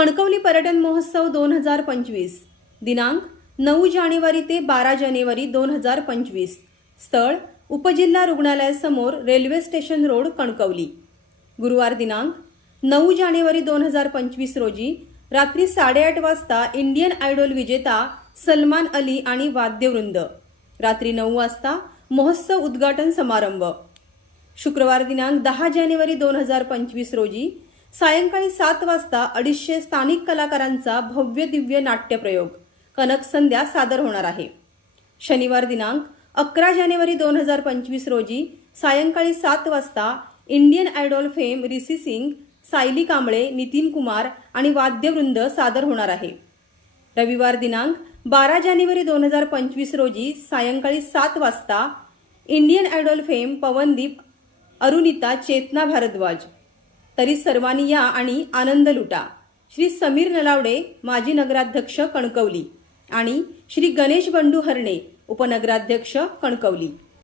कणकवली पर्यटन महोत्सव दोन हजार पंचवीस. दिनांक नऊ जानेवारी ते बारा जानेवारी दोन हजार पंचवीस. स्थळ उपजिल्हा रुग्णालयासमोर रेल्वे स्टेशन रोड कणकवली. गुरुवार दिनांक नऊ जानेवारी दोन हजार पंचवीस रोजी रात्री साडेआठ वाजता इंडियन आयडॉल विजेता सलमान अली आणि वाद्यवृंद. रात्री नऊ वाजता महोत्सव उद्घाटन समारंभ. शुक्रवार दिनांक दहा जानेवारी दोन हजार पंचवीस रोजी सायंकाळी सात वाजता अडीचशे स्थानिक कलाकारांचा भव्य दिव्य नाट्यप्रयोग कनक संध्या सादर होणार आहे. शनिवार दिनांक अकरा जानेवारी दोन हजार पंचवीस रोजी सायंकाळी सात वाजता Indian Idol fame Rishi Singh Sayali Kamble Nitin Kumar आणि वाद्यवृंद सादर होणार आहे. रविवार दिनांक बारा जानेवारी दोन हजार पंचवीस रोजी सायंकाळी सात वाजता Indian Idol fame Pawandeep Arunita Chetna Bhardwaj तरी सर्वांनी या आणि आनंद लुटा. श्री समीर नलावडे माजी नगराध्यक्ष कणकवली आणि श्री गणेश बंडू हरणे उपनगराध्यक्ष कणकवली.